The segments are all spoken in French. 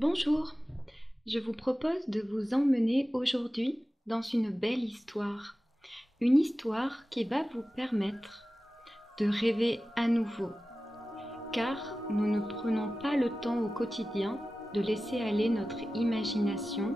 Bonjour, je vous propose de vous emmener aujourd'hui dans une belle histoire. Une histoire qui va vous permettre de rêver à nouveau. Car nous ne prenons pas le temps au quotidien de laisser aller notre imagination,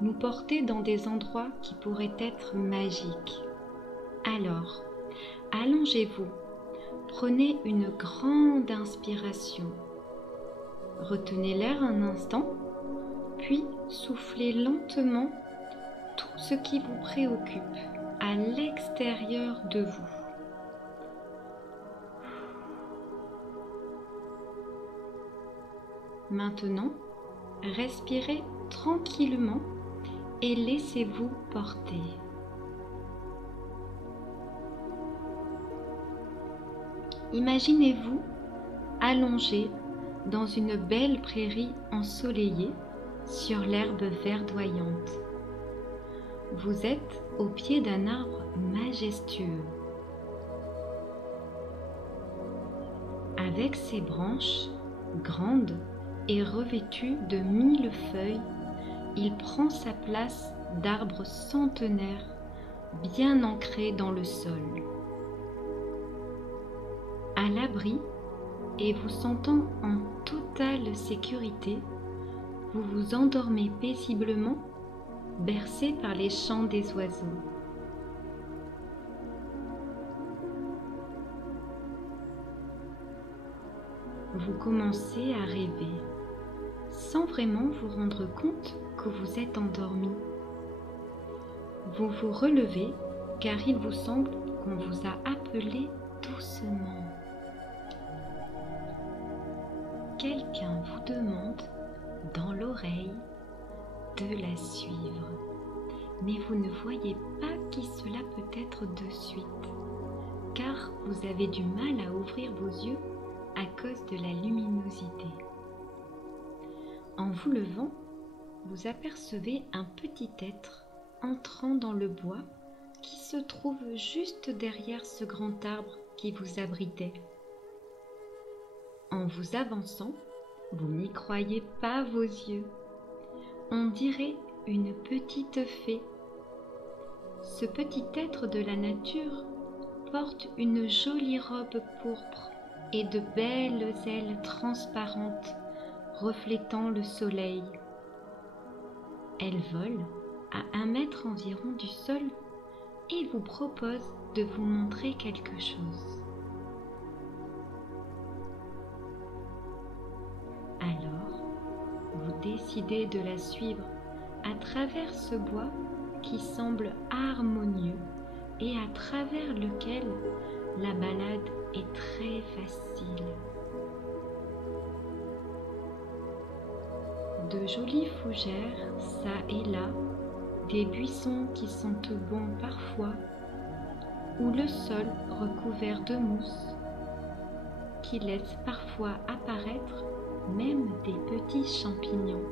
nous porter dans des endroits qui pourraient être magiques. Alors, allongez-vous, prenez une grande inspiration. Retenez l'air un instant, puis soufflez lentement tout ce qui vous préoccupe à l'extérieur de vous. Maintenant, respirez tranquillement et laissez-vous porter. Imaginez-vous allongé dans une belle prairie ensoleillée sur l'herbe verdoyante. Vous êtes au pied d'un arbre majestueux. Avec ses branches grandes et revêtues de 1000 feuilles, il prend sa place d'arbre centenaire bien ancré dans le sol. À l'abri et vous sentant en totale sécurité, vous vous endormez paisiblement, bercé par les chants des oiseaux. Vous commencez à rêver, sans vraiment vous rendre compte que vous êtes endormi. Vous vous relevez car il vous semble qu'on vous a appelé doucement. Quelqu'un vous demande dans l'oreille de la suivre, mais vous ne voyez pas qui cela peut être de suite, car vous avez du mal à ouvrir vos yeux à cause de la luminosité. En vous levant, vous apercevez un petit être entrant dans le bois qui se trouve juste derrière ce grand arbre qui vous abritait. En vous avançant, vous n'y croyez pas vos yeux. On dirait une petite fée. Ce petit être de la nature porte une jolie robe pourpre et de belles ailes transparentes reflétant le soleil. Elle vole à 1 mètre environ du sol et vous propose de vous montrer quelque chose. Alors, vous décidez de la suivre à travers ce bois qui semble harmonieux et à travers lequel la balade est très facile. De jolies fougères, ça et là, des buissons qui sentent bon parfois, ou le sol recouvert de mousse, qui laisse parfois apparaître même des petits champignons.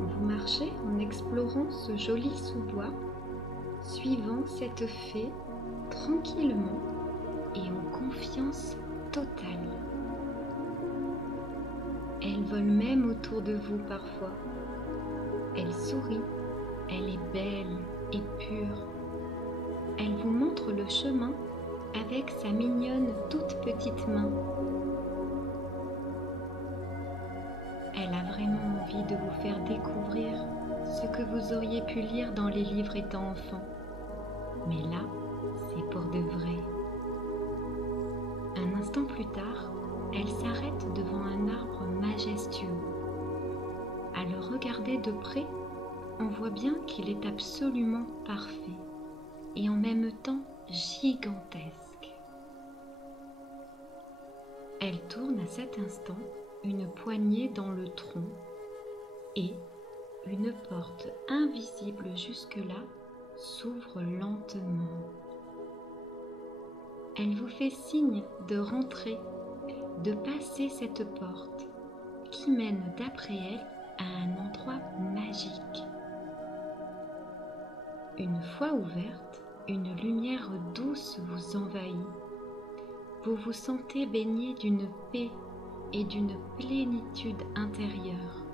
Vous marchez en explorant ce joli sous-bois, suivant cette fée tranquillement et en confiance totale. Elle vole même autour de vous parfois. Elle sourit, elle est belle et pure. Elle vous montre le chemin avec sa mignonne toute petite main. Elle a vraiment envie de vous faire découvrir ce que vous auriez pu lire dans les livres étant enfant. Mais là, c'est pour de vrai. Un instant plus tard, elle s'arrête devant un arbre majestueux. À le regarder de près, on voit bien qu'il est absolument parfait et en même temps gigantesque. Elle tourne à cet instant une poignée dans le tronc et une porte invisible jusque-là s'ouvre lentement. Elle vous fait signe de rentrer, de passer cette porte qui mène d'après elle à un endroit magique. Une fois ouverte, une lumière douce vous envahit. Vous vous sentez baigné d'une paix et d'une plénitude intérieure.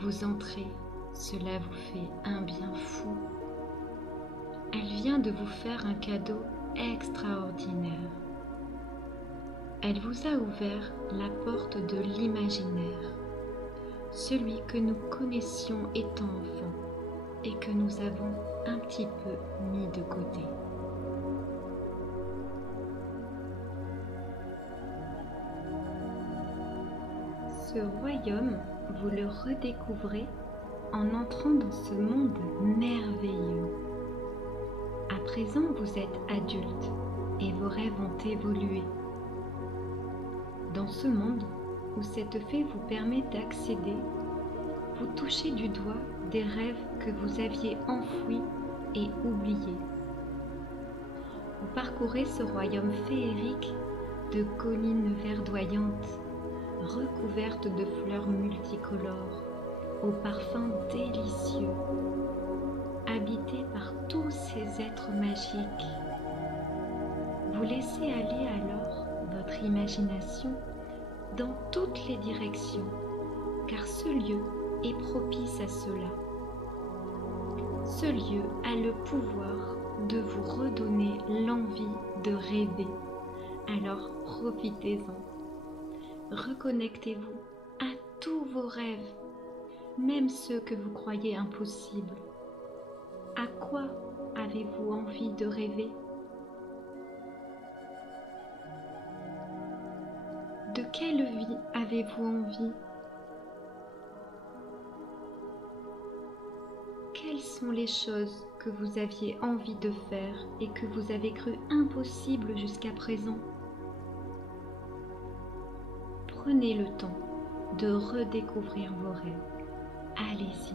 Vous entrez, cela vous fait un bien fou. Elle vient de vous faire un cadeau extraordinaire. Elle vous a ouvert la porte de l'imaginaire, celui que nous connaissions étant enfants et que nous avons un petit peu mis de côté. Ce royaume, vous le redécouvrez en entrant dans ce monde merveilleux. À présent, vous êtes adulte et vos rêves ont évolué. Dans ce monde où cette fée vous permet d'accéder, vous touchez du doigt des rêves que vous aviez enfouis et oubliés. Vous parcourez ce royaume féerique de collines verdoyantes, recouvertes de fleurs multicolores, aux parfums délicieux, habité par tous ces êtres magiques. Vous laissez aller alors votre imagination dans toutes les directions, car ce lieu est propice à cela. Ce lieu a le pouvoir de vous redonner l'envie de rêver, alors profitez-en. Reconnectez-vous à tous vos rêves, même ceux que vous croyez impossibles. À quoi avez-vous envie de rêver? De quelle vie avez-vous envie? Quelles sont les choses que vous aviez envie de faire et que vous avez cru impossibles jusqu'à présent? Prenez le temps de redécouvrir vos rêves. Allez-y.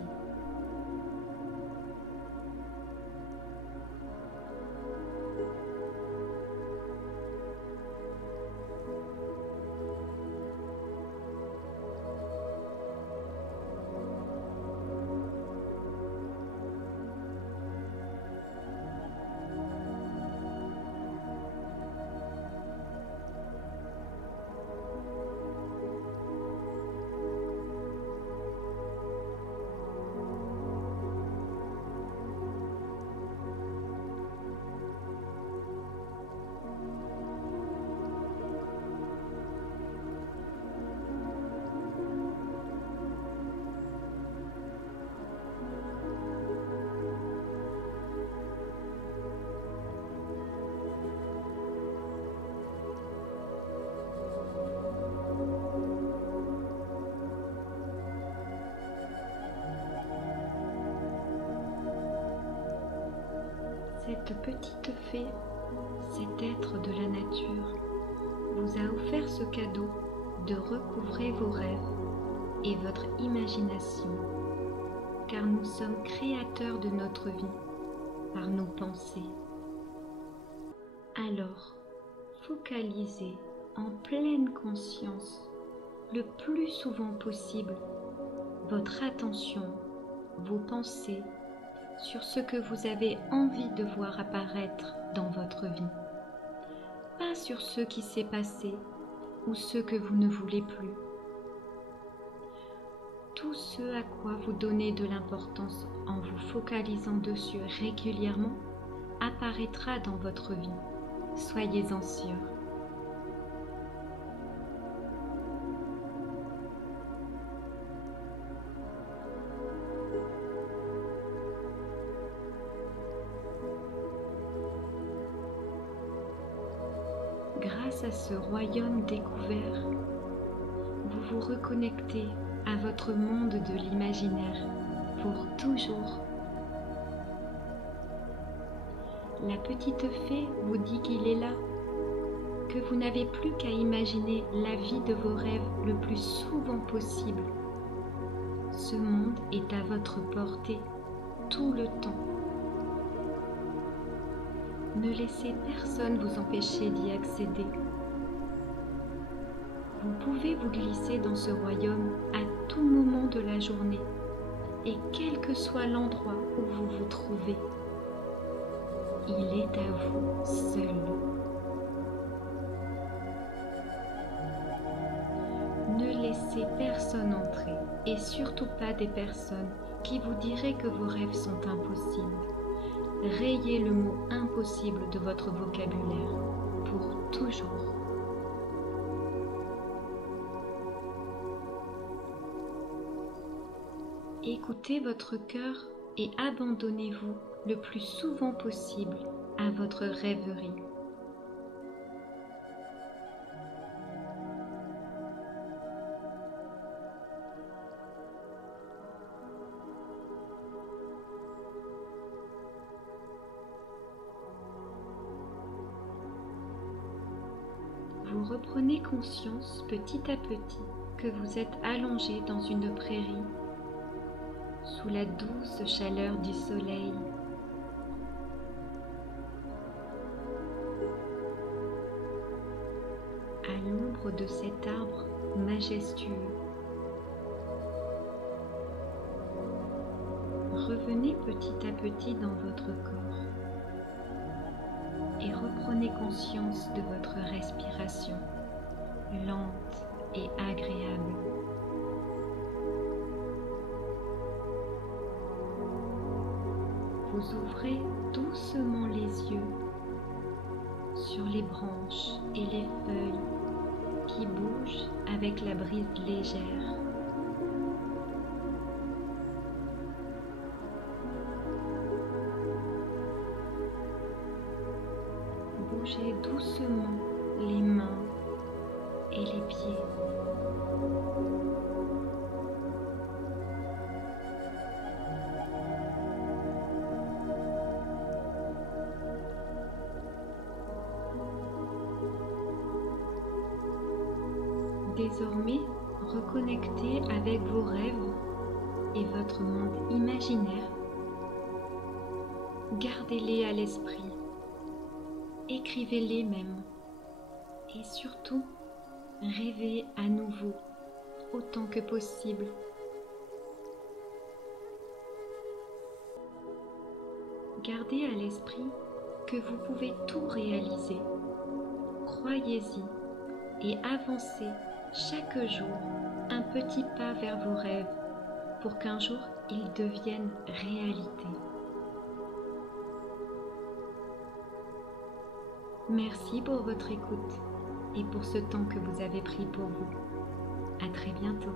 Cette petite fée, cet être de la nature, vous a offert ce cadeau de recouvrer vos rêves et votre imagination, car nous sommes créateurs de notre vie par nos pensées. Alors, focalisez en pleine conscience, le plus souvent possible, votre attention, vos pensées, sur ce que vous avez envie de voir apparaître dans votre vie, pas sur ce qui s'est passé ou ce que vous ne voulez plus. Tout ce à quoi vous donnez de l'importance en vous focalisant dessus régulièrement apparaîtra dans votre vie. Soyez-en sûrs. Grâce à ce royaume découvert, vous vous reconnectez à votre monde de l'imaginaire pour toujours. La petite fée vous dit qu'il est là, que vous n'avez plus qu'à imaginer la vie de vos rêves le plus souvent possible. Ce monde est à votre portée tout le temps. Ne laissez personne vous empêcher d'y accéder. Vous pouvez vous glisser dans ce royaume à tout moment de la journée et quel que soit l'endroit où vous vous trouvez. Il est à vous seul. laisser personne entrer et surtout pas des personnes qui vous diraient que vos rêves sont impossibles. Rayez le mot impossible de votre vocabulaire pour toujours. Écoutez votre cœur et abandonnez-vous le plus souvent possible à votre rêverie. Vous reprenez conscience petit à petit que vous êtes allongé dans une prairie sous la douce chaleur du soleil. À l'ombre de cet arbre majestueux. Revenez petit à petit dans votre corps et reprenez conscience de votre respiration lente et agréable. Vous ouvrez doucement les yeux sur les branches et les feuilles qui bougent avec la brise légère. Bougez doucement les mains et les pieds. Désormais, reconnectez avec vos rêves et votre monde imaginaire. Gardez-les à l'esprit, écrivez-les même, et surtout, rêvez à nouveau autant que possible. Gardez à l'esprit que vous pouvez tout réaliser. Croyez-y et avancez chaque jour un petit pas vers vos rêves pour qu'un jour ils deviennent réalité. Merci pour votre écoute et pour ce temps que vous avez pris pour vous. À très bientôt.